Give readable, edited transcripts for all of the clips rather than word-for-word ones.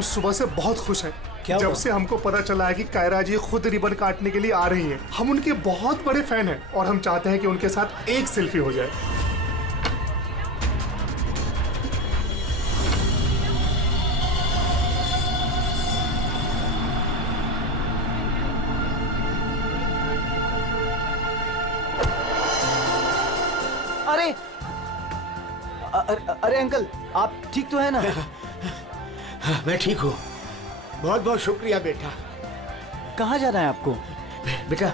हम सुबह से बहुत खुश हैं। जब से हमको पता चला है कि कायरा जी खुद रिबन काटने के लिए आ रही हैं, हम उनके बहुत बड़े फैन हैं और हम चाहते हैं कि उनके साथ एक सेल्फी हो जाए। अरे अरे अंकल, आप ठीक तो है ना? मैं ठीक हूँ। बहुत बहुत शुक्रिया बेटा। कहाँ जाना है आपको? बेटा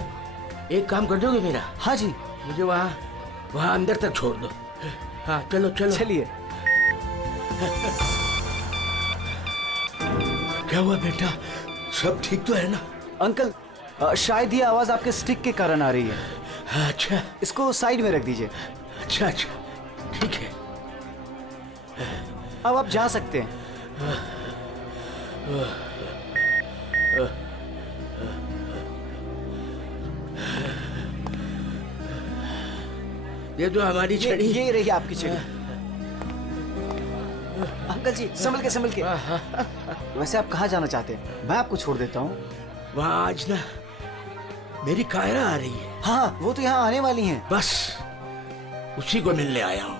एक काम कर दोगे मेरा? हाँ जी। मुझे वहाँ अंदर तक छोड़ दो। हाँ चलो चलो। चलिए। क्या हुआ बेटा, सब ठीक तो है ना? अंकल शायद ये आवाज आपके स्टिक के कारण आ रही है। अच्छा, इसको साइड में रख दीजिए। अच्छा अच्छा ठीक है। अब आप जा सकते हैं। ये जो हमारी छड़ी, ये रही आपकी छड़ी। अंकल जी संभल के। वैसे आप कहाँ जाना चाहते हैं? मैं आपको छोड़ देता हूँ। वहाँ आज ना मेरी कायरा आ रही है। हाँ वो तो यहाँ आने वाली हैं। बस उसी को मिलने आया हूँ।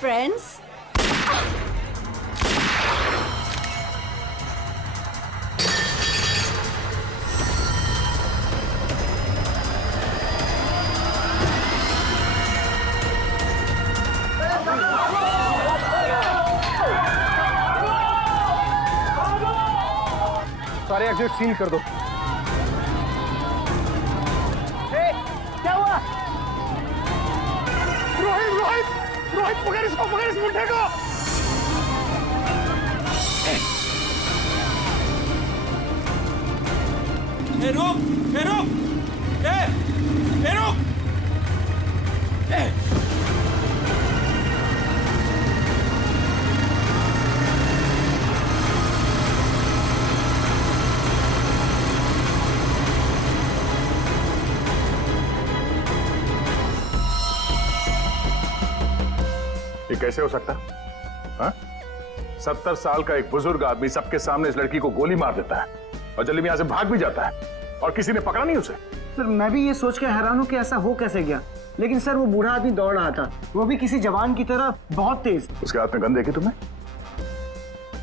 Friends? सारे एग्जिट सील कर दो। क्या हुआ? रोहित पकड़ इस मुंडे को। रुक। ये कैसे हो सकता? हाँ? 70 साल का एक बुजुर्ग आदमी सबके सामने इस लड़की को गोली मार देता है और जल्दी में यहां से भाग भी जाता है और किसी ने पकड़ा नहीं उसे। सर मैं भी ये सोच के हैरान हूँ कि ऐसा हो कैसे गया, लेकिन सर वो बूढ़ा आदमी दौड़ रहा था, वो भी किसी जवान की तरह बहुत तेज। उसके हाथ में गन देखी तुमने?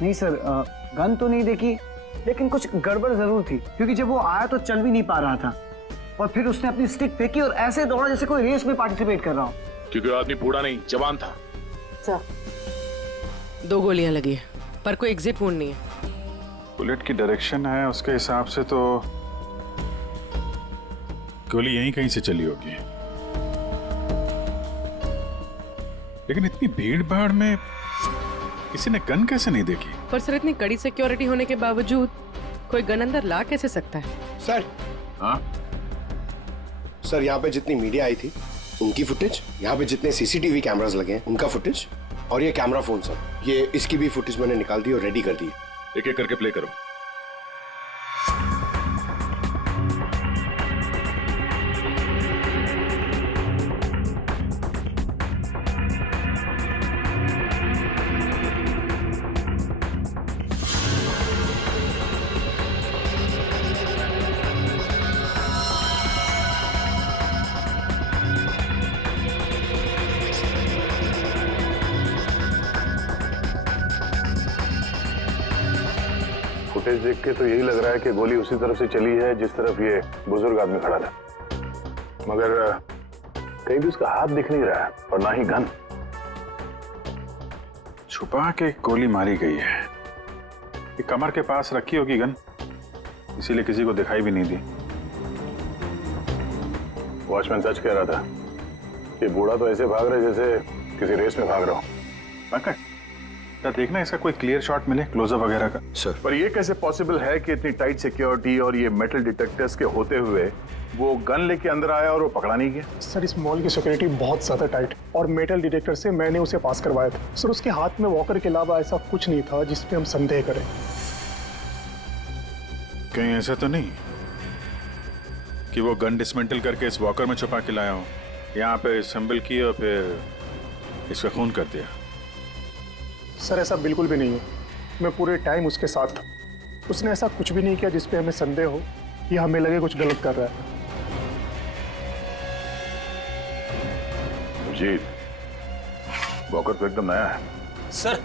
नहीं सर, गन तो नहीं देखी, लेकिन कुछ गड़बड़ जरूर थी, क्योंकि जब वो आया तो चल भी नहीं पा रहा था और फिर उसने अपनी स्टिक फेंकी और ऐसे दौड़ा जैसे कोई रेस में पार्टिसिपेट कर रहा हो। क्योंकि वो आदमी बूढ़ा नहीं जवान था। 2 गोलियां लगी है पर कोई एग्जिट वुंड नहीं है। बुलेट की डायरेक्शन है उसके हिसाब से तो गोली यहीं कहीं से चली होगी, लेकिन इतनी भीड़ भाड़ में किसी ने गन कैसे नहीं देखी? पर सर इतनी कड़ी सिक्योरिटी होने के बावजूद कोई गन अंदर ला कैसे सकता है? सर। हाँ सर, यहाँ पे जितनी मीडिया आई थी उनकी फुटेज, यहाँ पे जितने सीसीटीवी कैमरास लगे हैं उनका फुटेज, और ये कैमरा फोन सर, ये इसकी भी फुटेज मैंने निकाल दी और रेडी कर दी। एक एक करके प्ले करो। फुटेज देख के तो यही लग रहा है कि गोली उसी तरफ से चली है जिस तरफ ये बुजुर्ग आदमी खड़ा था, मगर कहीं भी उसका हाथ दिख नहीं रहा है और ना ही गन। छुपा के गोली मारी गई है। ये कमर के पास रखी होगी गन, इसीलिए किसी को दिखाई भी नहीं दी। वॉचमैन सच कह रहा था कि बूढ़ा तो ऐसे भाग रहा है जैसे किसी रेस में भाग रहा हो। पंकज, क्या देखना इसका कोई क्लियर शॉट मिले, क्लोजअप वगैरह का। सर पर ये कैसे पॉसिबल है कि इतनी टाइट सिक्योरिटी और ये मेटल डिटेक्टर्स के होते हुए वो गन लेके अंदर आया और वो पकड़ा नहीं गया? सर इस मॉल की सिक्योरिटी बहुत ज्यादा टाइट और मेटल डिटेक्टर से मैंने उसे पास करवाया था। सर उसके हाथ में वॉकर के अलावा ऐसा कुछ नहीं था जिस पे हम संदेह करें। कहीं ऐसा तो नहीं कि वो गन डिसमेंटल करके इस वॉकर में छुपा के लाया हो, यहाँ पे असेंबल की और फिर इसका खून कर दिया? सर ऐसा बिल्कुल भी नहीं है, मैं पूरे टाइम उसके साथ था। उसने ऐसा कुछ भी नहीं किया जिस पे हमें संदेह हो या हमें लगे कुछ गलत कर रहा है। जी, वॉकर तो एकदम नया है। सर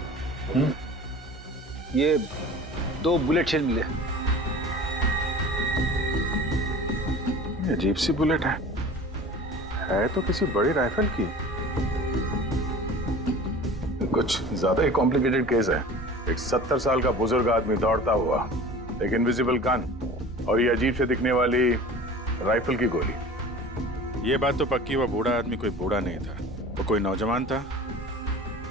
ये 2 बुलेट शेल मिले। ये अजीब सी बुलेट है तो किसी बड़ी राइफल की। कुछ ज्यादा ही कॉम्प्लिकेटेड केस है। एक 70 साल का बुजुर्ग आदमी दौड़ता हुआ, एक इनविजिबल गन और ये अजीब से दिखने वाली राइफल की गोली। ये बात तो पक्की, वो बूढ़ा आदमी कोई बूढ़ा नहीं था, वो कोई नौजवान था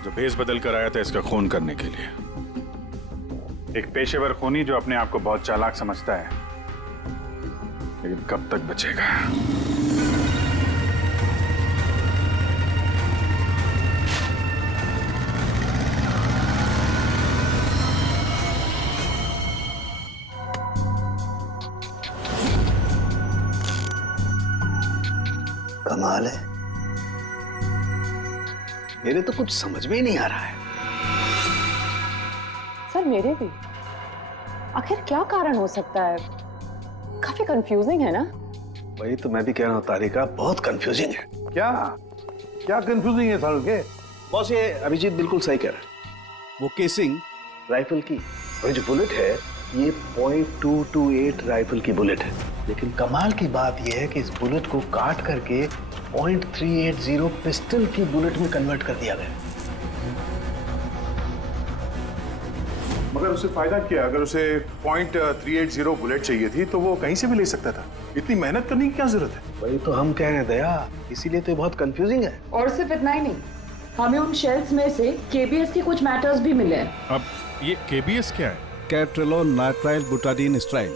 जो भेष बदल कर आया था इसका खून करने के लिए। एक पेशेवर खूनी जो अपने आप को बहुत चालाक समझता है, लेकिन कब तक बचेगा? कमाल है, मेरे तो कुछ समझ में ही नहीं आ रहा है। सर मेरे भी। आखिर क्या कारण हो सकता है? काफी कंफ्यूजिंग है ना? वही तो मैं भी कह रहा हूँ तारिका, बहुत कंफ्यूजिंग है। क्या क्या कंफ्यूजिंग है सालों के? बॉस ये अभिजीत बिल्कुल सही कह रहा है। वो केसिंग राइफल की और जो बुलेट है ये .228 राइफल की बुलेट है, लेकिन कमाल की बात यह है कि इस बुलेट को काट करके .380 पिस्टल की बुलेट में कन्वर्ट कर दिया गया। मगर उसे फायदा क्या? अगर उसे .380 बुलेट चाहिए थी तो वो कहीं से भी ले सकता था। इतनी मेहनत करने की क्या जरूरत है? वही तो हम कह रहे हैं दया, इसीलिए तो बहुत कंफ्यूजिंग है। और सिर्फ इतना ही नहीं, हमें उन शेल्स में से केबीएस के कुछ मैटर्स भी मिले हैं। अब ये केबीएस क्या है? कैट्रेलोन नाइट्राइल बुटाडीन स्ट्राइन।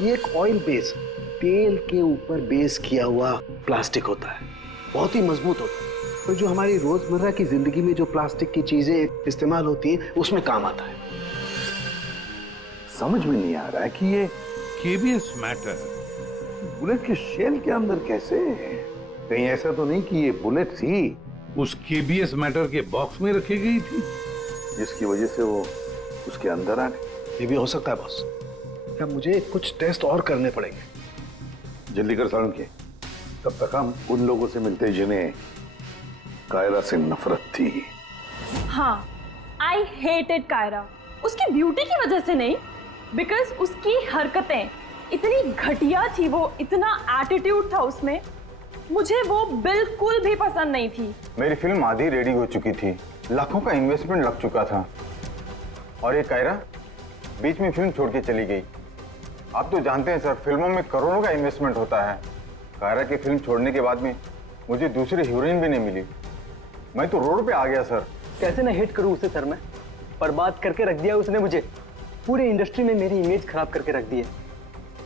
ये एक ऑयल बेस, तेल के ऊपर बेस किया हुआ प्लास्टिक होता है, बहुत ही मजबूत होता है, और जो हमारी रोजमर्रा की जिंदगी में जो प्लास्टिक की चीजें इस्तेमाल होती हैं उसमें काम आता है। समझ में नहीं आ रहा है कि ये केबीएस मैटर बुलेट के शेल के अंदर कैसे? कहीं ऐसा तो नहीं कि ये बुलेट थी उस केबीएस मैटर के बॉक्स में रखी गई थी, जिसकी वजह से वो उसके अंदर आ गए? ये भी हो सकता है बॉस। क्या मुझे कुछ टेस्ट और करने पड़ेंगे। जल्दी कर सारुण के, तब तक हम उन लोगों से मिलते जिन्हें कायरा से नफरत थी। हाँ, आई हेटेड कायरा। उसकी ब्यूटी की वजह से नहीं, बिकॉज उसकी हरकतें इतनी घटिया थी, वो इतना एटीट्यूड था उसमें, मुझे वो बिल्कुल भी पसंद नहीं थी। मेरी फिल्म आधी रेडी हो चुकी थी, लाखों का इन्वेस्टमेंट लग चुका था, और ये कायरा बीच में फिल्म छोड़ के चली गई। आप तो जानते हैं सर, फिल्मों में करोड़ों का इन्वेस्टमेंट होता है। कायरा की फिल्म छोड़ने के बाद में मुझे दूसरी हीरोइन भी नहीं मिली, मैं तो रोड पे आ गया सर। कैसे ना हिट करूं उसे सर मैं? बर्बाद करके रख दिया उसने मुझे, पूरी इंडस्ट्री में मेरी इमेज खराब करके रख दी है।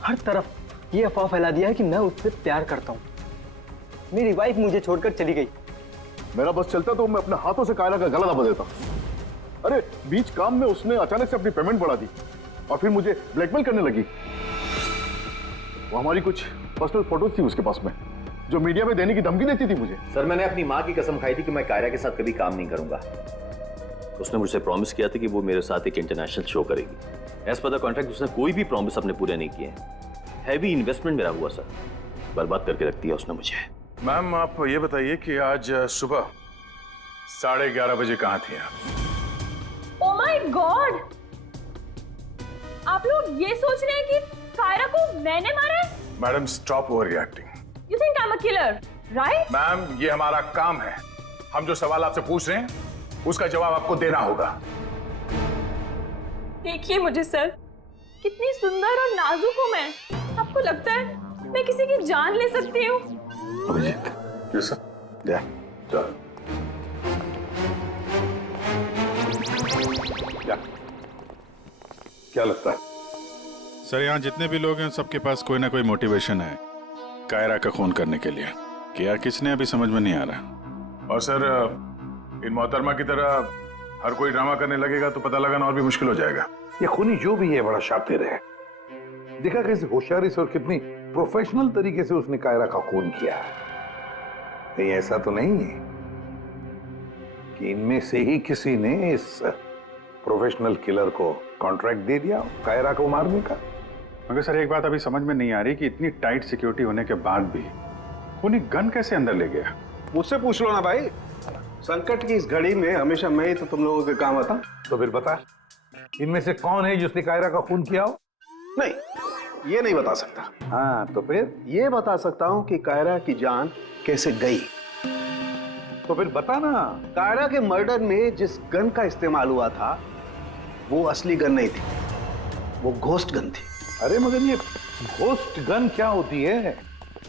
हर तरफ ये अफवाह फैला दिया है कि मैं उससे प्यार करता हूँ। मेरी वाइफ मुझे छोड़कर चली गई। मेरा बस चलता तो मैं अपने हाथों से कायरा का गला दबा देता। अरे बीच काम में उसने अचानक से अपनी पेमेंट बढ़ा दी और फिर मुझे ब्लैकमेल करने लगी। वो हमारी कुछ पर्सनल फोटोज थी उसके पास में जो मीडिया में देने की धमकी देती थी मुझे। सर मैंने अपनी माँ की कसम खाई थी कि मैं कायरा के साथ कभी काम नहीं करूंगा। उसने मुझसे प्रॉमिस किया था कि वो मेरे साथ एक इंटरनेशनल शो करेगी। एज पर द कॉन्ट्रैक्ट उसने कोई भी प्रॉमिस अपने पूरे नहीं किए। हैवी इन्वेस्टमेंट मेरा हुआ सर, बर्बाद करके रख दिया उसने मुझे। मैम आप ये बताइए कि आज सुबह 11:30 बजे कहाँ थी आप? ओह माय गॉड, आप लोग ये सोच रहे हैं कि कायरा को मैंने मारा है? Madam stop over reacting. You think I am a killer, right? Ma'am ये हमारा काम है, हम जो सवाल आपसे पूछ रहे हैं उसका जवाब आपको देना होगा। देखिए मुझे सर, कितनी सुंदर और नाजुक हूँ मैं। आपको लगता है मैं किसी की जान ले सकती हूँ? अभिजीत, सर क्या लगता है? सर यहाँ जितने भी लोग हैं सबके पास कोई ना कोई मोटिवेशन है कायरा का खून करने के लिए। क्या किसने अभी समझ में नहीं आ रहा। और सर इन मोहतरमा की तरह हर कोई ड्रामा करने लगेगा तो पता लगाना और भी मुश्किल हो जाएगा। ये खूनी जो भी है बड़ा शातिर है। देखा कैसे होशियारी से और कितनी प्रोफेशनल तरीके से उसने कायरा का खून किया। कहीं ऐसा तो नहीं है कि इनमें से ही किसी ने इस प्रोफेशनल किलर को कॉन्ट्रैक्ट दे दिया कायरा को मारने का? मगर सर एक बात अभी समझ में नहीं आ रही कि इतनी टाइट सिक्योरिटी होने के बाद भी खूनी गन कैसे अंदर ले गया? मुझसे पूछ लो ना भाई, संकट की इस घड़ी में हमेशा मैं ही तो तुम लोगों के काम आता। तो फिर बता, इनमें से कौन है जिसने कायरा का खून किया हो? नहीं, ये नहीं बता सकता। हाँ तो फिर? ये बता सकता हूँ कि कायरा की जान कैसे गई। तो फिर बता ना। कायरा के मर्डर में जिस गन का इस्तेमाल हुआ था वो असली गन नहीं थी, वो घोस्ट गन थी। अरे मगर ये घोस्ट गन क्या होती है?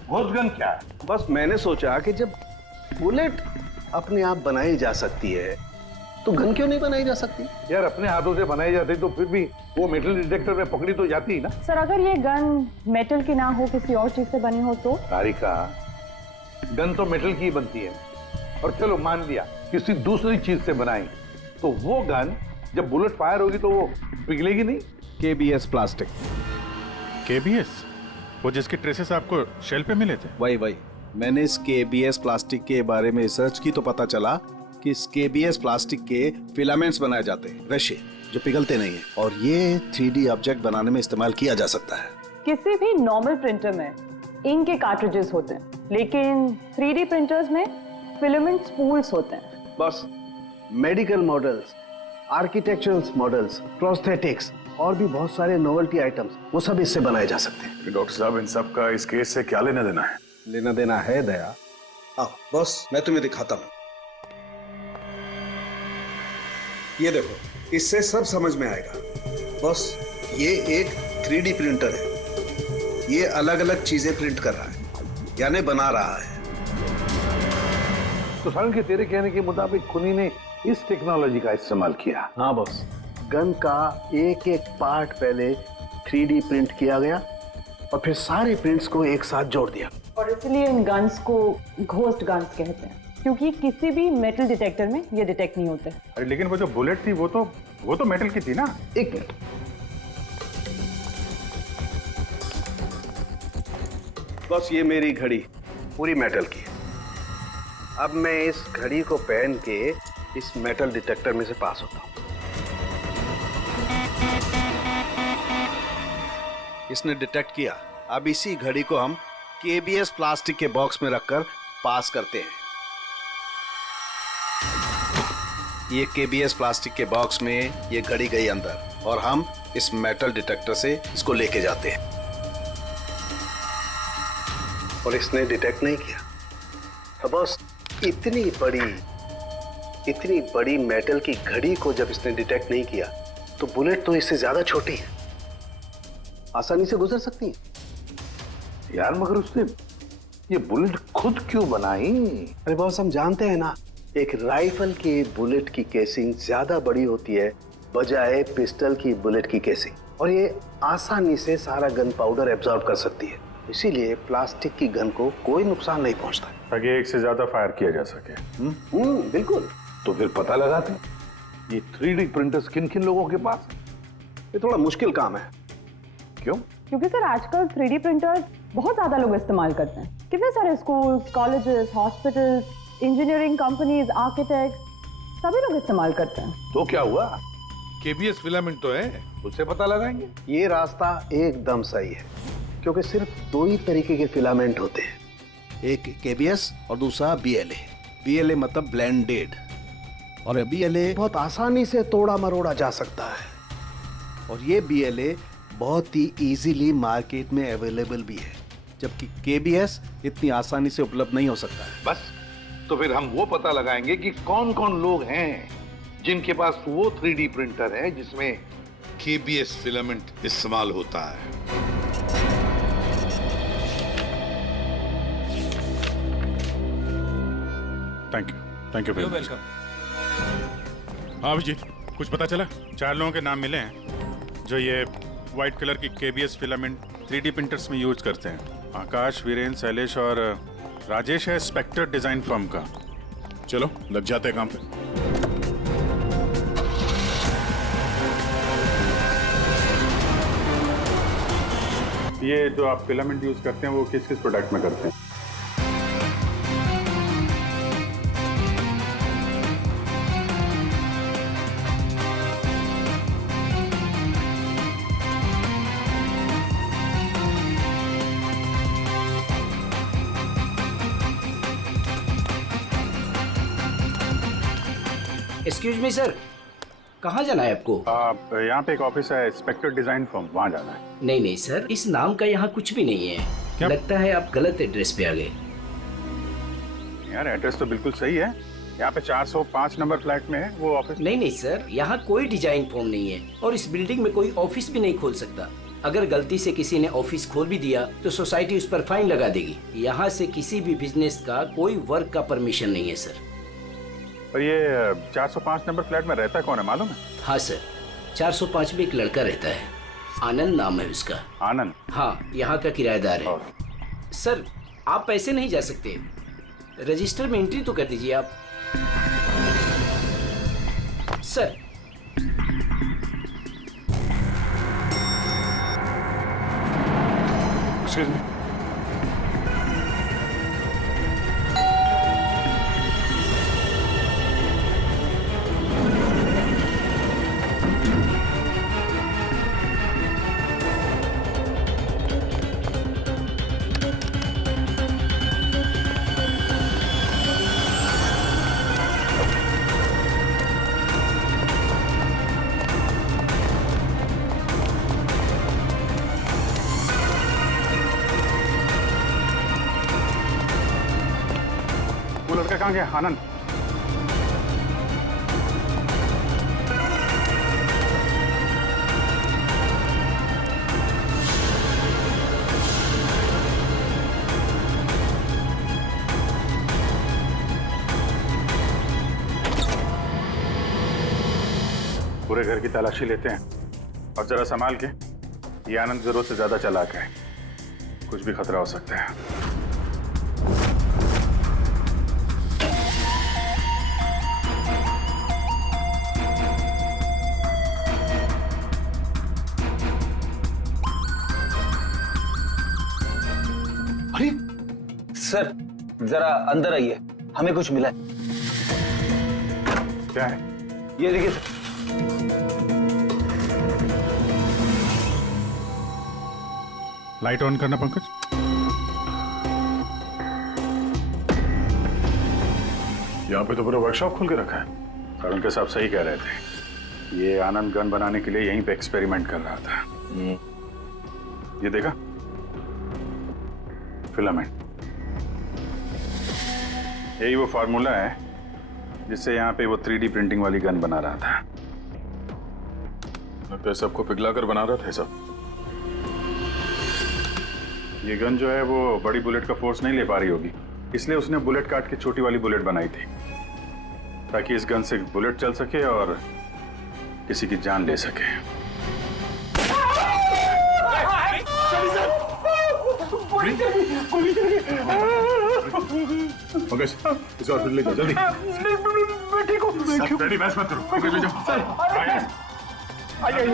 घोस्ट गन क्या है? बस मैंने सोचा कि जब बुलेट अपने आप बनाई जा सकती है तो गन क्यों नहीं बनाई जा सकती? यार अपने हाथों से बनाई जाती तो फिर भी वो मेटल डिटेक्टर में पकड़ी तो जाती ही ना। सर अगर ये गन मेटल की ना हो किसी और चीज से बनी हो तो? तारिका, गन तो मेटल की ही बनती है। और चलो मान लिया किसी दूसरी चीज से बनाई तो वो गन जब बुलेट फायर होगी तो वो पिघलेगी नहीं। KBS plastic. केबीएस? वो जिसके ट्रेसेस आपको शेल पे मिले थे? वही मैंने इस केबीएस प्लास्टिक के बारे में रिसर्च की तो पता चला कि इस केबीएस प्लास्टिक के फिलामेंट्स बनाए जाते हैं, रेशे जो पिघलते नहीं है, और ये 3D ऑब्जेक्ट बनाने में इस्तेमाल किया जा सकता है। किसी भी नॉर्मल प्रिंटर में इंक के कार्ट्रिजेस होते हैं, लेकिन 3D प्रिंटर्स में फिलामेंट स्पूल्स होते हैं। बस medical models, architectural models, prosthetics और भी बहुत सारे नोवेल्टी आइटम्स वो सब इससे बनाए जा सकते हैं। डॉक्टर साहब इन सब का इस केस से क्या लेना देना है? लेना देना है दया। आओ बॉस, मैं तुम्हें दिखाता हूँ। ये देखो, इससे सब समझ में आएगा। बॉस ये एक 3D प्रिंटर है, ये अलग अलग चीजें प्रिंट कर रहा है, यानी बना रहा है। तो सारण के तेरे कहने के मुताबिक खूनी ने इस टेक्नोलॉजी का इस्तेमाल किया? हाँ बॉस, गन का एक एक पार्ट पहले 3D प्रिंट किया गया और फिर सारे प्रिंट्स को एक साथ जोड़ दिया। और इसलिए इन गन्स को घोस्ट गन्स कहते हैं, क्योंकि किसी भी मेटल डिटेक्टर में ये डिटेक्ट नहीं होते। अरे लेकिन वो जो बुलेट थी वो तो मेटल की थी ना? एक मिनट, बस ये मेरी घड़ी पूरी मेटल की है। अब मैं इस घड़ी को पहन के इस मेटल डिटेक्टर में से पास होता हूं। इसने डिटेक्ट किया। अब इसी घड़ी को हम केबीएस प्लास्टिक के बॉक्स में रखकर पास करते हैं। ये केबीएस प्लास्टिक के बॉक्स में ये घड़ी गई अंदर और हम इस मेटल डिटेक्टर से इसको लेके जाते हैं। और इसने डिटेक्ट नहीं किया। तो बस इतनी बड़ी मेटल की घड़ी को जब इसने डिटेक्ट नहीं किया तो बुलेट तो इससे ज्यादा छोटी है, आसानी से गुजर सकती है। यार मगर उसने ये बुलेट खुद क्यों बनाई? अरे बॉस, हम जानते हैं ना, एक राइफल की बुलेट की केसिंग ज्यादा बड़ी होती है बजाय पिस्टल की बुलेट की केसिंग, और ये आसानी से सारा गन पाउडर एब्जॉर्ब कर सकती है। इसीलिए प्लास्टिक की गन को कोई नुकसान नहीं पहुंचता। ताकि एक से ज्यादा फायर किया जा सके। बिल्कुल। तो फिर पता लगाते ये 3D प्रिंटर्स किन किन लोगों के पास है? ये थोड़ा मुश्किल काम है। क्यों? क्योंकि सर आजकल 3D प्रिंटर्स बहुत ज्यादा लोग इस्तेमाल करते हैं। कितने सारे schools, colleges, hospitals, engineering companies, architects सभी लोग इस्तेमाल करते हैं। तो क्या हुआ? केबीएस फिलामेंट तो है, उससे पता लगाएंगे। ये रास्ता एकदम सही है, क्योंकि सिर्फ दो ही तरीके के फिलामेंट होते हैं, एक केबीएस और दूसरा बीएलए। बीएलए मतलब ब्लेंडेड, और बीएलए बहुत आसानी से तोड़ा मरोड़ा जा सकता है। और ये बीएलए बहुत ही इजीली मार्केट में अवेलेबल भी है, जबकि केबीएस इतनी आसानी से उपलब्ध नहीं हो सकता है। बस तो फिर हम वो पता लगाएंगे कि कौन कौन लोग हैं जिनके पास वो 3D प्रिंटर है जिसमें केबीएस फिलामेंट इस्तेमाल होता है। Thank you welcome. हाँ अभिजीत, कुछ पता चला? 4 लोगों के नाम मिले हैं जो ये व्हाइट कलर की केबीएस फिलामेंट 3D प्रिंटर्स में यूज करते हैं। आकाश, वीरेन, शैलेश और राजेश है स्पेक्टर डिजाइन फर्म का। चलो लग जाते हैं काम पे। ये जो आप फिलामेंट यूज करते हैं वो किस किस प्रोडक्ट में करते हैं? एक्सक्यूज मी सर, कहाँ जाना है आपको? यहाँ पे एक ऑफिस है स्पेक्टर डिजाइन फर्म, वहाँ जाना है। नहीं नहीं सर, इस नाम का यहाँ कुछ भी नहीं है। क्या? लगता है आप गलत एड्रेस पे आ गए। यार एड्रेस तो बिल्कुल सही है, यहाँ पे 405 नंबर फ्लैट में है वो ऑफिस। नहीं नहीं सर, यहाँ कोई डिजाइन फॉर्म नहीं है और इस बिल्डिंग में कोई ऑफिस भी नहीं खोल सकता। अगर गलती से किसी ने ऑफिस खोल भी दिया तो सोसाइटी उस पर फाइन लगा देगी। यहाँ से किसी भी बिजनेस का कोई वर्क का परमिशन नहीं है सर। और ये 405 नंबर फ्लैट में रहता कौन है मालूम है? हाँ सर, 405 में एक लड़का रहता है, आनंद नाम है उसका। आनंद? हाँ, यहाँ का किराएदार है। सर आप पैसे नहीं जा सकते, रजिस्टर में एंट्री तो कर दीजिए आप। सर एक्सक्यूज मी, वो लड़का कहाँ गया? आनंद? पूरे घर की तलाशी लेते हैं और जरा संभाल के। ये आनंद जरूरत से ज्यादा चालाक है, कुछ भी खतरा हो सकता है। अरे सर जरा अंदर आइए, हमें कुछ मिला है। क्या है? ये देखिए सर। लाइट ऑन करना पंकज। यहाँ पे तो पूरा वर्कशॉप खोल के रखा है। अरुण के साहब सही कह रहे थे, ये आनंद गन बनाने के लिए यहीं पे एक्सपेरिमेंट कर रहा था। ये देखा फिलामेंट, यही वो फार्मूला है जिससे यहाँ पे वो 3D प्रिंटिंग वाली गन बना रहा था। लगता है सबको पिघला कर बना रहा था सब। ये गन जो है वो बड़ी बुलेट का फोर्स नहीं ले पा रही होगी, इसलिए उसने बुलेट काट के छोटी वाली बुलेट बनाई थी, ताकि इस गन से बुलेट चल सके और किसी की जान ले सके। पंकज इसे हॉस्पिटल ले जाओ जल्दी। मैं ठीक हूँ। रेडी बहस मत करो। पंकज ले जाओ। आइए।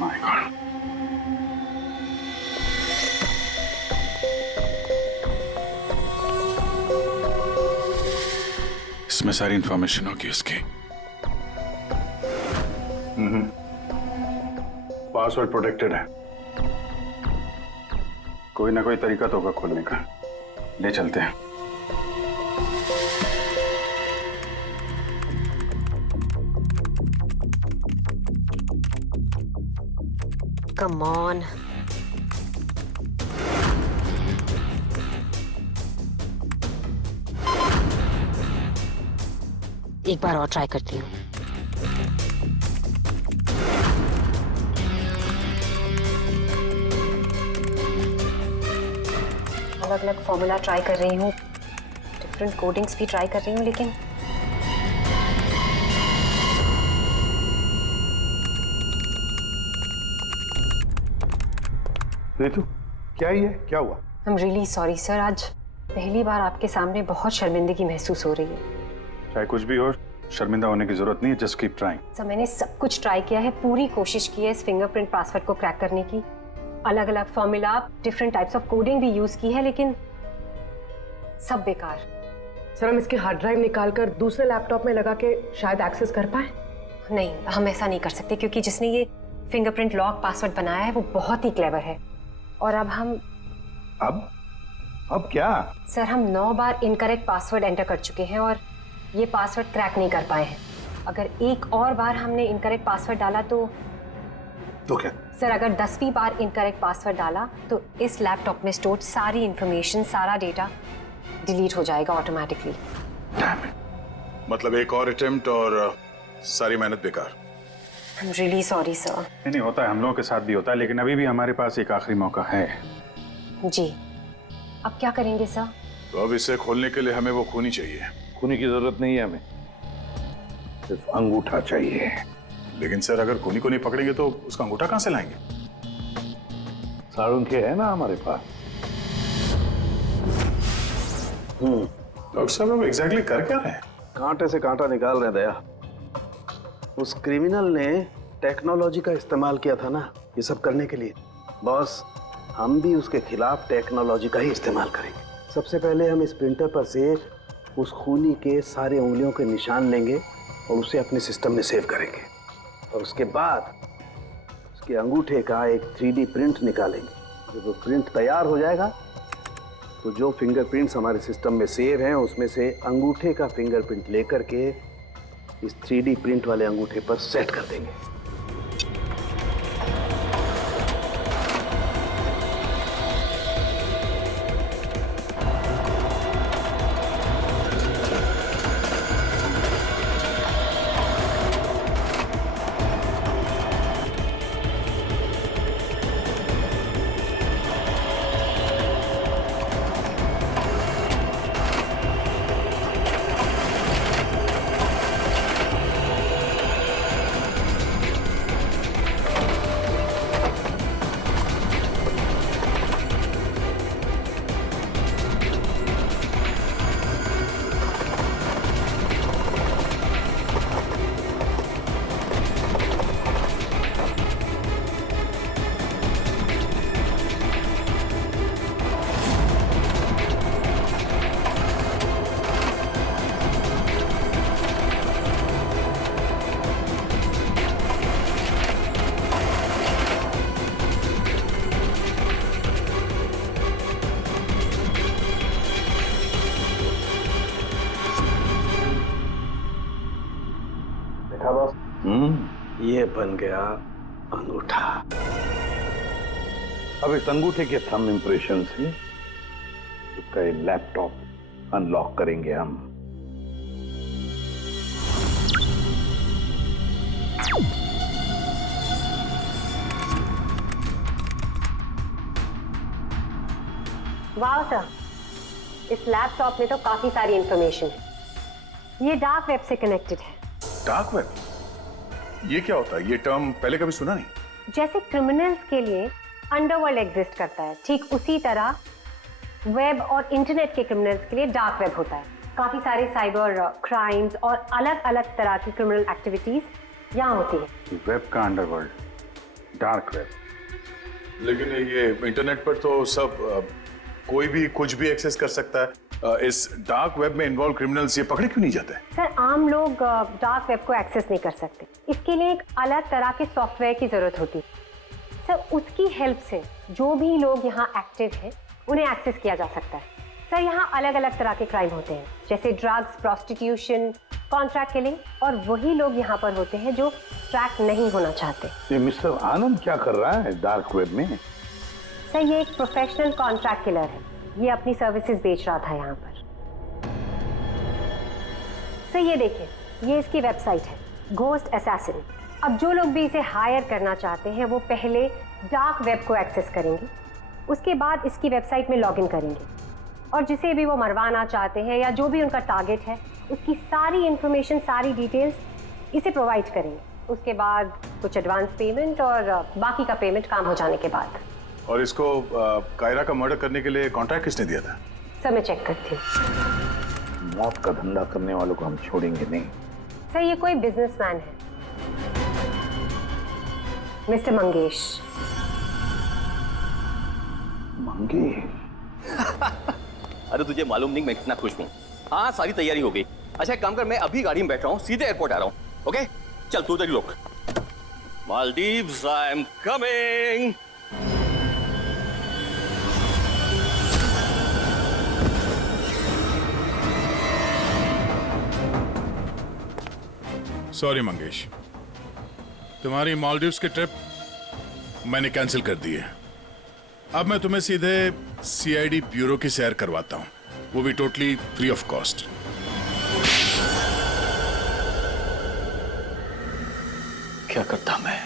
My God. इसमें सारी इंफॉर्मेशन होगी उसकी। पासवर्ड प्रोटेक्टेड है। कोई ना कोई तरीका तो होगा खोलने का। ले चलते हैं। Come on. एक बार और ट्राई करती हूँ। अलग अलग फॉर्मूला ट्राई कर रही हूँ, डिफरेंट कोडिंग्स भी ट्राई कर रही हूँ, लेकिन रितु क्या ही है, क्या हुआ? I'm really sorry सर, आज पहली बार आपके सामने बहुत शर्मिंदगी महसूस हो रही है। चाहे कुछ भी हो, शर्मिंदा होने की जरूरत नहीं है। Just keep trying. सर मैंने सब कुछ ट्राई किया है, पूरी कोशिश की है इस फिंगरप्रिंट पासवर्ड को क्रैक करने की। अलग अलग formula, different types of coding भी यूज की है, लेकिन सब बेकार। सर हम इसकी हार्ड ड्राइव निकाल कर दूसरे लैपटॉप में लगा के शायद एक्सेस कर पाए। नहीं, हम ऐसा नहीं कर सकते क्योंकि जिसने ये फिंगरप्रिंट लॉक पासवर्ड बनाया है वो बहुत ही क्लेवर है। और अब हम अब क्या? सर हम 9 बार इनकरेक्ट पासवर्ड एंटर कर चुके हैं और ये पासवर्ड क्रैक नहीं कर पाए हैं। अगर एक और बार हमने इनकरेक्ट पासवर्ड डाला तो क्या? सर अगर 10वीं बार इनकरेक्ट पासवर्ड डाला तो इस लैपटॉप में स्टोर्ड सारी इंफॉर्मेशन, सारा डेटा डिलीट हो जाएगा ऑटोमेटिकली। मतलब एक और अटेम्प्ट और सारी मेहनत बेकार। I'm really sorry sir। नहीं होता है, हम लोगों के साथ भी होता है, लेकिन अभी भी हमारे पास एक आखिरी मौका है। जी, अब क्या करेंगे सर? तो अब इसे खोलने के लिए हमें वो खूनी चाहिए। खूनी की जरूरत नहीं है हमें, सिर्फ अंगूठा चाहिए। लेकिन सर अगर खूनी को नहीं पकड़ेंगे तो उसका अंगूठा कहां से लाएंगे? साड़ुंखे है ना हमारे पास। डॉक्टर साहब एग्जैक्टली कर क्या रहे हैं? कांटे से कांटा निकाल रहे हैं दया। उस क्रिमिनल ने टेक्नोलॉजी का इस्तेमाल किया था ना ये सब करने के लिए। बॉस हम भी उसके खिलाफ टेक्नोलॉजी का ही इस्तेमाल करेंगे। सबसे पहले हम इस प्रिंटर पर से उस खूनी के सारे उंगलियों के निशान लेंगे और उसे अपने सिस्टम में सेव करेंगे, और उसके बाद उसके अंगूठे का एक 3D प्रिंट निकालेंगे। जब वो प्रिंट तैयार हो जाएगा तो जो फिंगरप्रिंट्स हमारे सिस्टम में सेव हैं उसमें से अंगूठे का फिंगरप्रिंट लेकर के इस 3D प्रिंट वाले अंगूठे पर सेट कर देंगे। ये बन गया अंगूठा। अब इस अंगूठे के थंब इंप्रेशन से उसका ये लैपटॉप अनलॉक करेंगे हम। वाह सर, इस लैपटॉप में तो काफी सारी इंफॉर्मेशन है। ये डार्क वेब से कनेक्टेड है। Dark web? ये क्या होता है? ये टर्म पहले कभी सुना नहीं। जैसे क्रिमिनल्स के लिए अंडरवर्ल्ड एग्जिस्ट करता है, ठीक उसी तरह वेब और इंटरनेट के क्रिमिनल्स के लिए डार्क वेब होता है। काफी सारे साइबर क्राइम्स और अलग अलग तरह की क्रिमिनल एक्टिविटीज यहाँ होती है। वेब का अंडरवर्ल्ड, डार्क वेब। लेकिन ये इंटरनेट पर तो सब कोई भी कुछ भी एक्सेस कर सकता है। इस डार्क वेब में इन्वॉल्व क्रिमिनल्स ये पकड़े क्यों नहीं जाते? सर, आम लोग डार्क वेब को एक्सेस नहीं कर सकते। इसके लिए एक अलग तरह के सॉफ्टवेयर की जरूरत होती है। सर, उसकी हेल्प से जो भी लोग यहाँ एक्टिव हैं उन्हें एक्सेस किया जा सकता है। सर, यहाँ अलग अलग तरह के क्राइम होते हैं, जैसे ड्रग्स, प्रोस्टिट्यूशन, कॉन्ट्रैक्ट किलिंग, और वही लोग यहाँ पर होते हैं जो ट्रैक नहीं होना चाहते। ये मिस्टर आनंद क्या कर रहा है डार्क वेब में? सर, ये एक प्रोफेशनल कॉन्ट्रैक्ट किलर है। ये अपनी सर्विसेज बेच रहा था यहाँ पर। सर, ये देखिए, ये इसकी वेबसाइट है, घोस्ट असैसिन। अब जो लोग भी इसे हायर करना चाहते हैं वो पहले डार्क वेब को एक्सेस करेंगे, उसके बाद इसकी वेबसाइट में लॉगिन करेंगे, और जिसे भी वो मरवाना चाहते हैं या जो भी उनका टारगेट है उसकी सारी इंफॉर्मेशन, सारी डिटेल्स इसे प्रोवाइड करेंगे। उसके बाद कुछ एडवांस पेमेंट और बाकी का पेमेंट काम हो जाने के बाद। और इसको कायरा का मर्डर करने के लिए कॉन्ट्रैक्ट किसने दिया था? सर, मैं चेक करती हूँ। मौत का धंधा करने वालों को हम छोड़ेंगे नहीं। सर, ये कोई बिजनेसमैन है, मिस्टर मंगेश। अरे तुझे मालूम नहीं मैं कितना खुश हूँ। हाँ, सारी तैयारी हो गई। अच्छा, एक काम कर, मैं अभी गाड़ी में बैठ रहा हूँ, सीधे एयरपोर्ट आ रहा हूँ। ओके, चल तू उधर ही रुक। Maldives, I am coming. Sorry Mangesh, तुम्हारी मालदीव्स की ट्रिप मैंने कैंसिल कर दी है। अब मैं तुम्हें सीधे सीआईडी ब्यूरो की सैर करवाता हूं, वो भी टोटली फ्री ऑफ कॉस्ट। क्या करता मैं?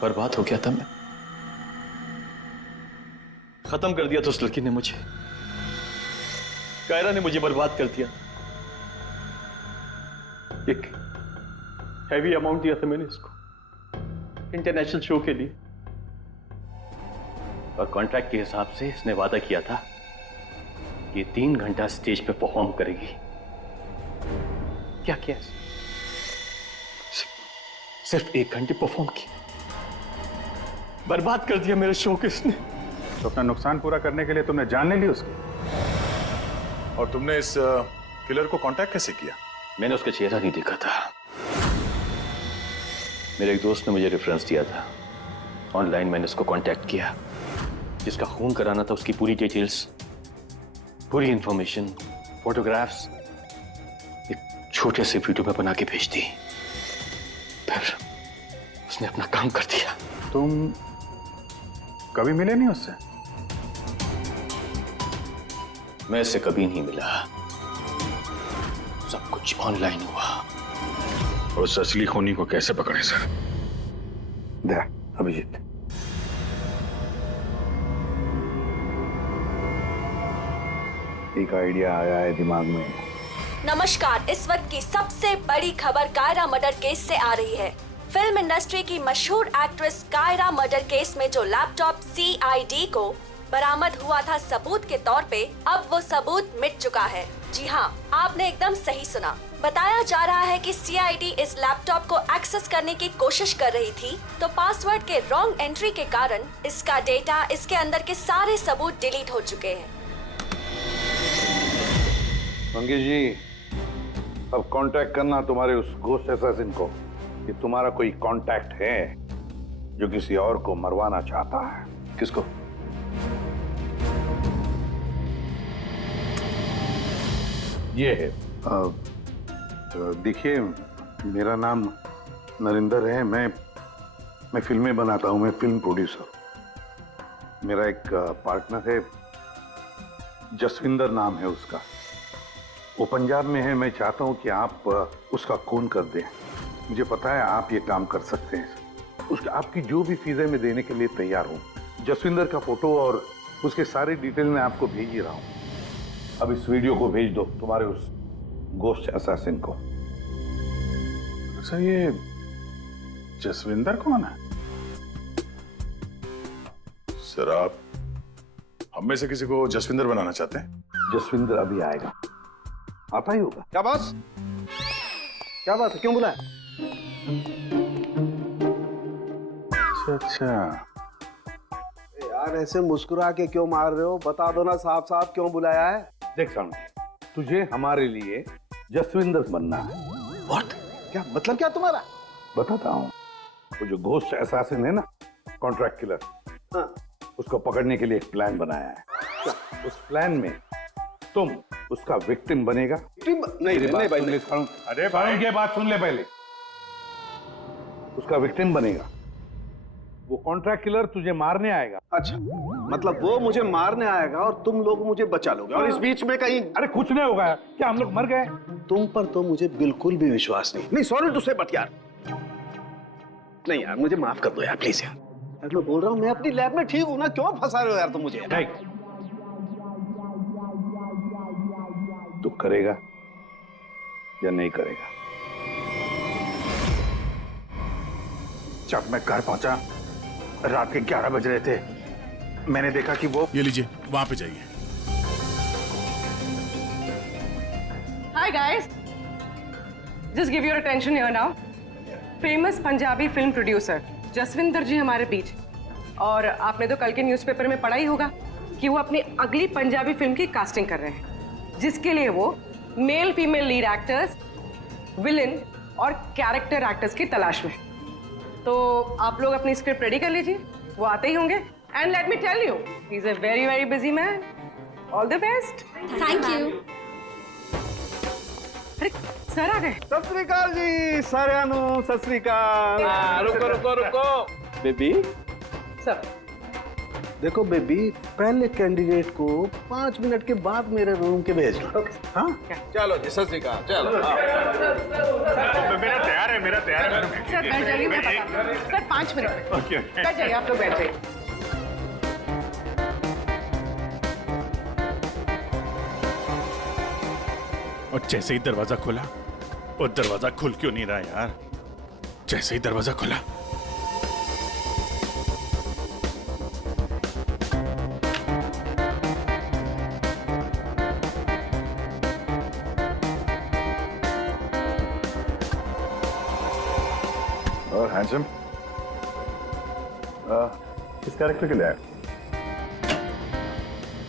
बर्बाद हो गया था मैं। खत्म कर दिया तो उस लड़की ने मुझे, कायरा ने मुझे बर्बाद कर दिया। एक हैवी अमाउंट दिया था मैंने इसको इंटरनेशनल शो के लिए, और कॉन्ट्रैक्ट के हिसाब से इसने वादा किया था कि 3 घंटा स्टेज पे परफॉर्म करेगी। क्या किया? सिर्फ 1 घंटे परफॉर्म की, बर्बाद कर दिया मेरे शो को इसने। तो अपना नुकसान पूरा करने के लिए तुमने जान ले ली उसकी, और तुमने इस किलर को कांटेक्ट कैसे किया? मैंने उसका चेहरा नहीं देखा था। मेरे एक दोस्त ने मुझे रेफरेंस दिया था, ऑनलाइन मैंने उसको कांटेक्ट किया। जिसका खून कराना था उसकी पूरी डिटेल्स, पूरी इंफॉर्मेशन, फोटोग्राफ्स एक छोटे से वीडियो में बना के भेज दी। फिर उसने अपना काम कर दिया। तुम कभी मिले नहीं उससे? मैं इससे कभी नहीं मिला, सब कुछ ऑनलाइन हुआ। और उस असली खूनी को कैसे पकड़े सर? अभिजीत, एक आइडिया आया है दिमाग में। नमस्कार, इस वक्त की सबसे बड़ी खबर कायरा मर्डर केस से आ रही है। फिल्म इंडस्ट्री की मशहूर एक्ट्रेस कायरा मर्डर केस में जो लैपटॉप CID को बरामद हुआ था सबूत के तौर पे, अब वो सबूत मिट चुका है। जी हाँ, आपने एकदम सही सुना। बताया जा रहा है कि CID इस लैपटॉप को एक्सेस करने की कोशिश कर रही थी, तो पासवर्ड के रॉन्ग एंट्री के कारण इसका डेटा, इसके अंदर के सारे सबूत डिलीट हो चुके हैं। मंगेश जी, अब कांटेक्ट करना तुम्हारे उस घोस्ट असैसिन को कि तुम्हारा कोई कांटेक्ट है जो किसी और को मरवाना चाहता है। किसको? ये है। देखिए, मेरा नाम नरेंद्र है। मैं फिल्में बनाता हूँ, मैं फिल्म प्रोड्यूसर। मेरा एक पार्टनर है, जसविंदर नाम है उसका। वो पंजाब में है। मैं चाहता हूँ कि आप उसका खून कर दें। मुझे पता है आप ये काम कर सकते हैं। उसके आपकी जो भी फीसें मैं देने के लिए तैयार हूँ। जसविंदर का फोटो और उसके सारे डिटेल मैं आपको भेज ही रहा हूँ। अब इस वीडियो को भेज दो तुम्हारे उस घोस्ट असैसिन को। अच्छा, ये जसविंदर कौन है? सर, आप हम में से किसी को जसविंदर बनाना चाहते हैं? जसविंदर अभी आएगा, आता ही होगा। क्या बॉस? क्या बात है, क्यों बुलाया? अच्छा। यार ऐसे मुस्कुरा के क्यों मार रहे हो? बता दो ना साफ साफ क्यों बुलाया है। देख साउंड, तुझे हमारे लिए जसविंदर बनना है। What? क्या मतलब क्या तुम्हारा? बताता हूँ। वो जो घोस्ट असैसिन है ना, कॉन्ट्रैक्ट किलर, हाँ। उसको पकड़ने के लिए एक प्लान बनाया है। क्या? उस प्लान में तुम उसका विक्टिम बनेगा। नहीं भाई, अरे भाई की बात सुन ले पहले। उसका विक्टिम बनेगा, वो कॉन्ट्रैक्ट किलर तुझे मारने आएगा। अच्छा, मतलब वो मुझे मारने आएगा और तुम लोग मुझे बचा लोगे, और इस बीच में कहीं अरे कुछ नहीं होगा। क्या हम लोग मर गए? तुम पर तो मुझे बिल्कुल भी विश्वास नहीं। सॉरी टू से, बट यार नहीं यार, मुझे माफ कर दो यार, प्लीज यार। मैं बोल रहा हूँ, मैं अपनी लैब में ठीक हूँ ना, क्यों फंसा रहे हो यार तुम मुझे? नहीं, तू करेगा या नहीं करेगा? जब मैं घर पहुंचा, रात के 11 बज रहे थे, मैंने देखा कि वो, ये लीजिए, वहां पे जाइए। Hi guys, just give your attention here now. Famous Punjabi film producer Jaswinder ji हमारे बीच। और आपने तो कल के न्यूज़पेपर में पढ़ा ही होगा कि वो अपनी अगली पंजाबी फिल्म की कास्टिंग कर रहे हैं, जिसके लिए वो male female lead actors, villain और कैरेक्टर एक्टर्स की तलाश में। तो आप लोग अपनी स्क्रिप्ट रेडी कर लीजिए, वो आते ही होंगे। And let me tell you, he is a very very busy man. All the best. Thank you. अरे सर आ गए। सत श्री अकाल जी साਰਿਆਂ ਨੂੰ, सत श्री अकाल। रुको बेबी। सर देखो बेबी, पहले कैंडिडेट को 5 मिनट के बाद मेरे रूम के भेज लो। हाँ चलो जी, सत श्री अकाल। चलो मेरा तैयार है, मेरा तैयार है। सर बैठ जाइए, मैं बता रही हूँ। सर 5 मिनट में बैठ जाइए, आप लोग बैठ जाइए। और जैसे ही दरवाजा खुला, और दरवाजा खुल क्यों नहीं रहा यार? जैसे ही दरवाजा खुला, और हैंडसम, किस कैरेक्टर के लिए आए?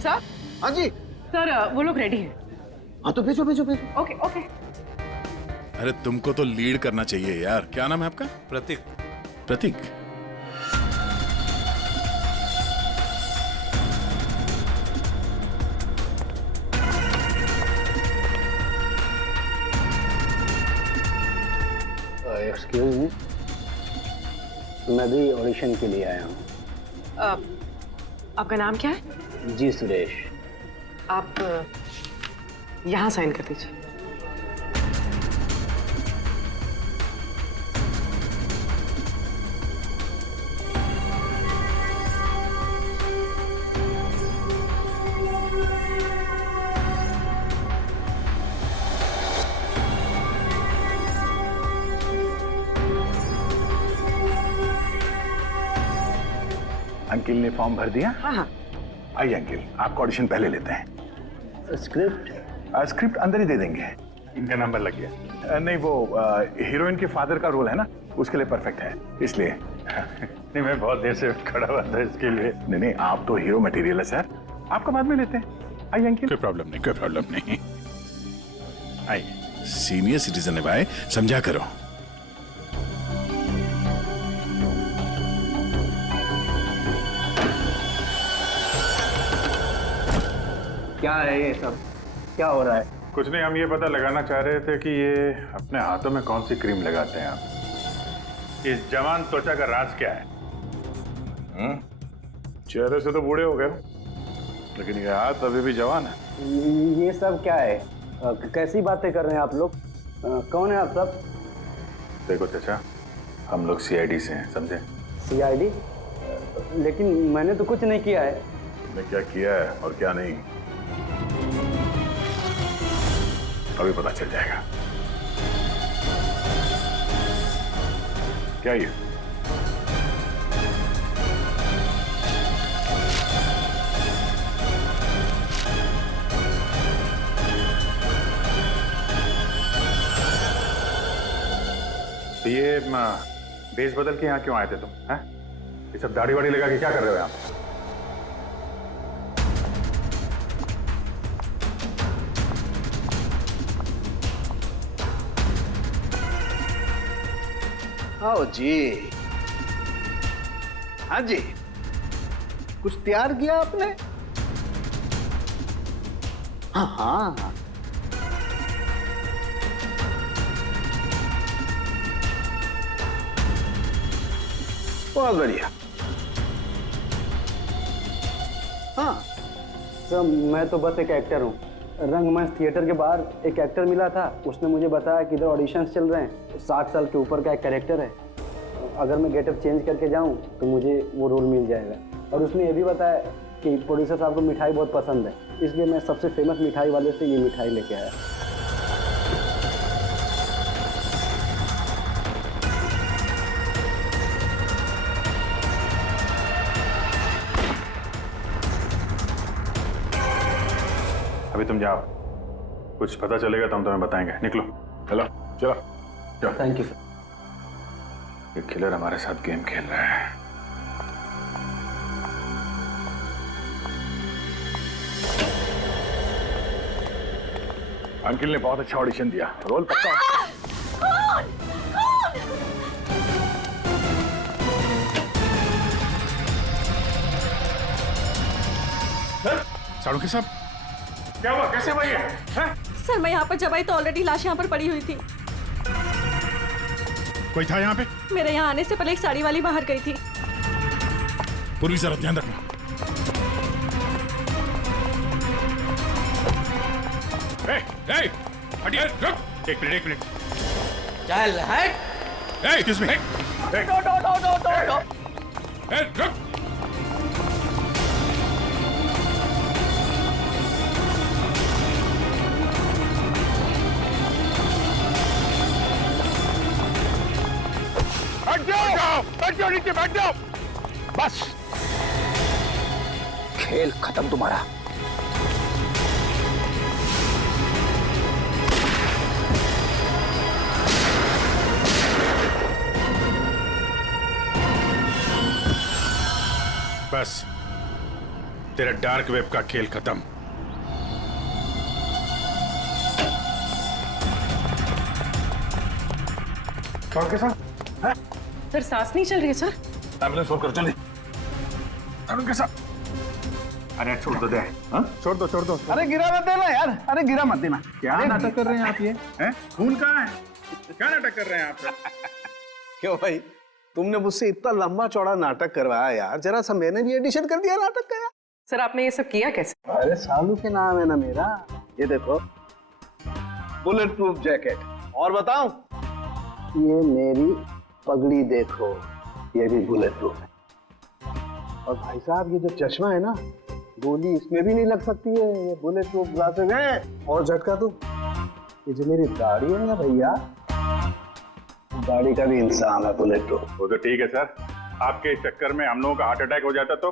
सर। हाँ जी सर, वो लोग रेडी हैं। हाँ तो भेजो भेजो भेजो। Okay okay. अरे तुमको तो लीड करना चाहिए यार। क्या नाम है आपका? प्रतीक। प्रतीक। एक्सक्यूज मी, मैं भी ऑडिशन के लिए आया हूँ। आपका नाम क्या है? जी सुरेश। आप यहाँ साइन कर दीजिए। अंकिल ने फॉर्म भर दिया? हाँ हाँ। आइए अंकिल, आपका ऑडिशन पहले लेते हैं। स्क्रिप्ट? स्क्रिप्ट अंदर ही दे देंगे। इनका नंबर लग गया। नहीं, वो हीरोइन के फादर का रोल है ना, उसके लिए परफेक्ट है, इसलिए। नहीं, मैं बहुत देर से खड़ा हुआ था इसके लिए। नहीं नहीं, आप तो हीरो मटेरियल है सर, आपका बाद में लेते हैं। आइए अंकिल। कोई प्रॉब्लम नहीं, कोई प्रॉब्लम नहीं। आइए, सीनियर सिटीजन है भाई, समझा करो। क्या है ये सब? क्या हो रहा है? कुछ नहीं, हम ये पता लगाना चाह रहे थे कि ये अपने हाथों में कौन सी क्रीम लगाते हैं आप। इस जवान त्वचा का राज क्या है? चेहरे से तो बूढ़े हो गए हो, लेकिन ये हाथ अभी भी जवान है। ये सब क्या है? कैसी बातें कर रहे हैं आप लोग? कौन है आप सब? देखो चाचा, हम लोग सीआईडी से हैं, समझे? सीआईडी? लेकिन मैंने तो कुछ नहीं किया है। तुमने क्या किया है और क्या नहीं, अभी पता चल जाएगा। क्या ये? तो ये भेष बदल के यहाँ क्यों आए थे तुम? हैं? ये सब दाढ़ी वाड़ी लगा के क्या कर रहे हो यहाँ? आओ जी। हाँ जी, कुछ तैयार किया आपने? हाँ हाँ, बहुत बढ़िया। हाँ सर, मैं तो बस एक एक्टर हूँ। रंगमंच थिएटर के बाहर एक एक्टर मिला था, उसने मुझे बताया कि इधर ऑडिशंस चल रहे हैं, 60 साल के ऊपर का एक कैरेक्टर है, अगर मैं गेटअप चेंज करके जाऊँ तो मुझे वो रोल मिल जाएगा। और उसने ये भी बताया कि प्रोड्यूसर साहब को मिठाई बहुत पसंद है, इसलिए मैं सबसे फेमस मिठाई वाले से ये मिठाई लेके आया। अभी तुम जाओ, कुछ पता चलेगा तो हम तुम्हें बताएंगे। निकलो, चलो चलो चलो। Thank you sir. ये किलर हमारे साथ गेम खेल रहा है। अंकिल ने बहुत अच्छा ऑडिशन दिया, रोल पक्का। साड़ू साहब, क्या हुआ? कैसे हुआ ये? सर मैं यहाँ पर जब आई तो ऑलरेडी लाश यहाँ पर पड़ी हुई थी। कोई था यहाँ पे? मेरे यहाँ आने से पहले एक साड़ी वाली बाहर गई थी। पूर्वी जरा ध्यान रखना। हटिए, रुक। एक मिनट। चल हट। Excuse me. रुक। बैठ जाओ नीचे, बैठ जाओ। बस खेल खत्म तुम्हारा। बस तेरा डार्क वेब का खेल खत्म। डॉक्टर साहब, सर सांस नहीं चल रही है सर। एम्बुलेंस फोन कर, चले। अरुण के साथ। अरे छोड़ दो दे। हाँ? छोड़ दो। अरे गिरा मत देना यार, अरे गिरा मत देना। क्या नाटक कर रहे हैं आप ये? हैं? खून कहाँ है? क्या नाटक कर रहे हैं आप? क्यों भाई, तुमने मुझसे इतना लंबा चौड़ा नाटक करवाया यार, जरा सा मैंने भी एडिशन कर दिया नाटक का यार। सर आपने ये सब किया कैसे? अरे सालू के नाम है ना मेरा। ये देखो, बुलेट प्रूफ जैकेट। और बताऊं, ये मेरी पगड़ी देखो, ये भी बुलेट प्रूफ है। और भाई साहब, ये जो चश्मा है ना, गोली इसमें भी नहीं लग सकती है, ये बुलेट प्रूफ ग्लासेस हैं। और झटका तू, ये जो मेरी दाढ़ी है ना भैया, दाढ़ी का भी इंसान है बुलेट प्रूफ। वो तो ठीक है सर, आपके चक्कर में हम लोगों का हार्ट अटैक हो जाता तो